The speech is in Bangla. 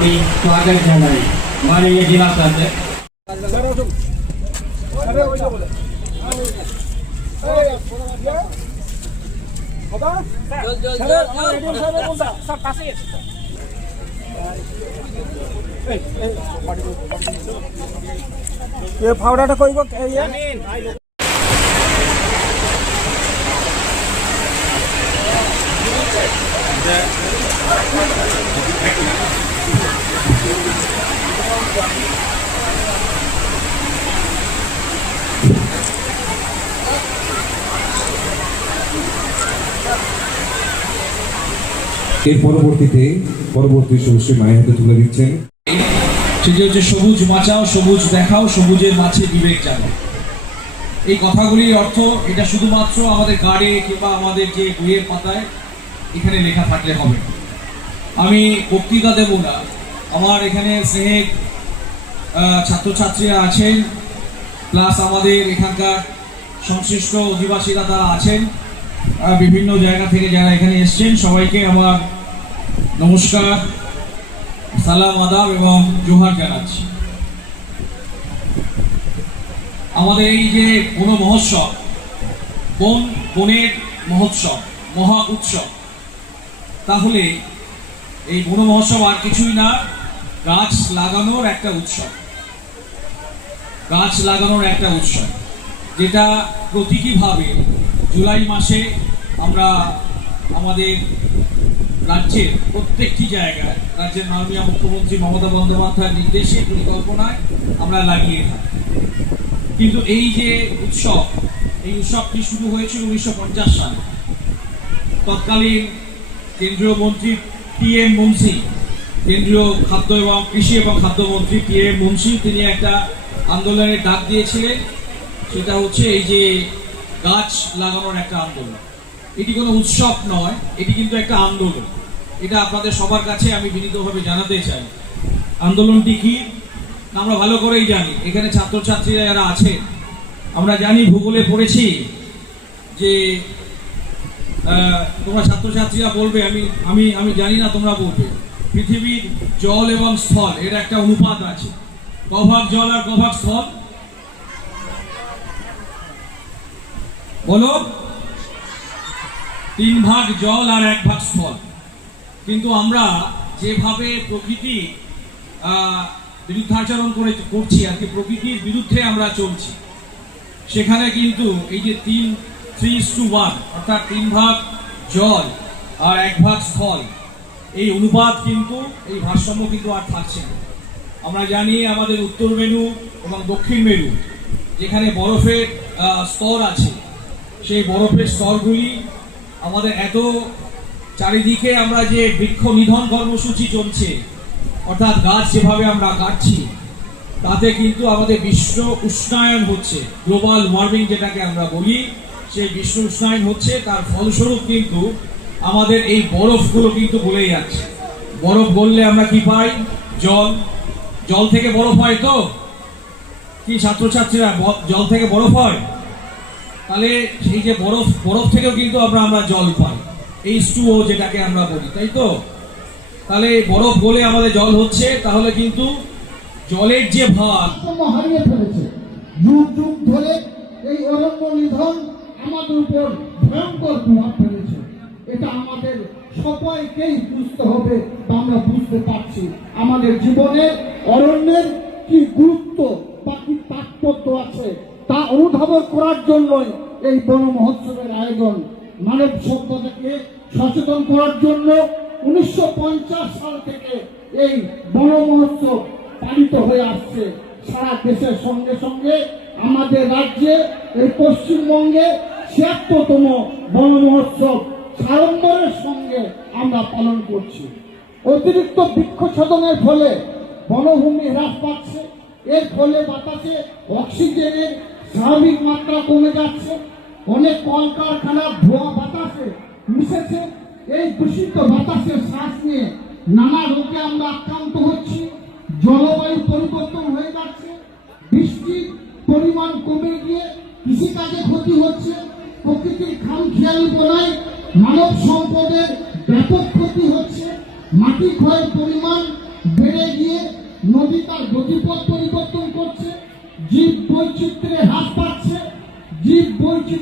আমি স্বাগত জানাই। মাননীয় জেলা এ ফাওড়াটা কইব ইয়ে এর পরবর্তীতে পরবর্তী সবশ্রী মায়ের হাতে তুলে দিচ্ছেন সেটি হচ্ছে সবুজ বাঁচাও সবুজ দেখাও, সবুজের মাঝে বিবেক জানো এই কথাগুলির অর্থ এটা শুধুমাত্র আমাদের গাড়ে কিংবা আমাদের যে বইয়ের পাতায় এখানে লেখা থাকলে হবে। আমি বক্তৃতা দেব না। আমার এখানে স্নেহের ছাত্রছাত্রীরা আছেন, প্লাস আমাদের এখানকার সংশ্লিষ্ট অধিবাসীরা তারা আছেন বিভিন্ন জায়গা থেকে যারা এখানে এসছেন, সবাইকে আমার নমস্কার, সালাম, আদাব এবং জোহার জানাচ্ছি। আমাদের এই যে বন মহোৎসব, বন, বনের মহোৎসব, মহা উৎসব, তাহলে এই বন মহোৎসব আর কিছুই না, গাছ লাগানোর একটা উৎসব। গাছ লাগানোর একটা উৎসব, যেটা প্রতীকীভাবে জুলাই মাসে আমরা আমাদের রাজ্যের প্রত্যেকটি জায়গায়, রাজ্যের মাননীয় মুখ্যমন্ত্রী মমতা বন্দ্যোপাধ্যায়ের নির্দেশে, পরিকল্পনায় আমরা লাগিয়ে থাকি। কিন্তু এই যে উৎসব, এই উৎসবটি শুরু হয়েছিল উনিশশো পঞ্চাশ সালে? তৎকালীন কেন্দ্রীয় মন্ত্রী টি এম মুন্সি কেন্দ্রীয় খাদ্য এবং কৃষি এবং খাদ্যমন্ত্রী টি এম মুন্সি তিনি একটা আন্দোলনের ডাক দিয়েছিলেন। সেটা হচ্ছে এই যে গাছ লাগানোর একটা আন্দোলন। এটি কোনো উৎসব নয়, এটি কিন্তু একটা আন্দোলন। এটা আপনাদের সবার কাছে আমি বিনীতভাবে জানাতে চাই। আন্দোলনটি কি? আমরা ভালো করেই জানি, এখানে ছাত্রছাত্রীরা যারা আছেন, আমরা জানি ভূগোলে পড়েছি যে তোমরা ছাত্রছাত্রীরা বলবে, আমি আমি আমি জানি না তোমরা বলবে। পৃথিবীর জল এবং স্থল, এর একটা অনুপাত আছে। কভাগ জল আর কভাগ স্থল? বলো। তিন ভাগ জল আর এক ভাগ স্থল। কিন্তু আমরা যেভাবে প্রকৃতি বিরুদ্ধাচরণ করে করছি আর কি, প্রকৃতির বিরুদ্ধে আমরা চলছি, সেখানে কিন্তু এই যে তিন থ্রি টু ওয়ান অর্থাৎ তিন ভাগ জল আর এক ভাগ স্থল। এই অনুপাত কিন্তু, এই ভারসাম্য কিন্তু আর থাকছে না। আমরা জানি আমাদের উত্তর মেরু এবং দক্ষিণ মেরু, যেখানে বরফের স্তর আছে। সেই বরফের স্তরগুলি আমাদের এত চারিদিকে আমরা যে বৃক্ষ নিধন কর্মসূচি চলছে, অর্থাৎ গাছ যেভাবে আমরা কাটছি, তাতে কিন্তু আমাদের বিশ্ব উষ্ণায়ন হচ্ছে, গ্লোবাল ওয়ার্মিং যেটাকে আমরা বলি। সেই বিশ্ব উষ্ণায়ন হচ্ছে, তার ফলস্বরূপ কিন্তু আমাদের এই বরফগুলো কিন্তু গলে যাচ্ছে। বরফ গললে আমরা কি পাই? জল। জল থেকে বরফ হয় তো? কি ছাত্রছাত্রীরা জল থেকে বরফ হয়? তাহলে সেই যে বরফ বরফ থেকেও কিন্তু আমরা আমরা জল পাই। এইচ টু ও যেটাকে আমরা বলি, তাই তো? তাহলে বরফ গলে আমাদের জল হচ্ছে, তাহলে কিন্তু জলের যে ভাগ হারিয়ে ফেলেছে। যুগ যুগ ধরে এই অরণ্য নিধন আমাদের উপর ভয়ঙ্কর প্রভাব ফেলেছে। এটা আমাদের সবাইকেই বুঝতে হবে বা আমরা বুঝতে পারছি। আমাদের জীবনে অরণ্যের কি গুরুত্ব বা কি তাৎপর্য আছে, তা অনুধাবন করার জন্যই এই বন মহোৎসবের আয়োজন। মানব সভ্যতাকে সচেতন করার জন্য উনিশশো পঞ্চাশ সাল থেকে এই বন মহোৎসব পালিত হয়ে আসছে। সারা দেশের সঙ্গে সঙ্গে আমাদের রাজ্যে, এই পশ্চিমবঙ্গে ছিয়াত্তরতম বন মহোৎসব সাড়ম্বরের সঙ্গে আমরা পালন করছি। অতিরিক্ত বৃক্ষচ্ছেদনের ফলে বনভূমি হ্রাস পাচ্ছে। এর ফলে বাতাসে অক্সিজেনের স্বাভাবিক মাত্রা কমে যাচ্ছে। অনেক কলকারখানার ধোঁয়া বাতাসে মিশেছে। এই দূষিত বাতাসের শ্বাস নিয়ে নানা রোগে আমরা আক্রান্ত হচ্ছি। জলবায়ু পরিবর্তন হয়ে যাচ্ছে। বৃষ্টির পরিমাণ কমে গিয়ে কৃষিকাজে ক্ষতি হচ্ছে। প্রকৃতির খাম খেয়াল বনায় মানব সম্পদের ব্যাপক ক্ষতি হচ্ছে। মাটি ক্ষয়ের পরিমাণ বেড়ে গিয়ে নদী তার গতিপথ পরিবর্তন করছে। জীব বৈচিত্র্যে হ্রাস পাচ্ছে। জীব বৈচিত্র্য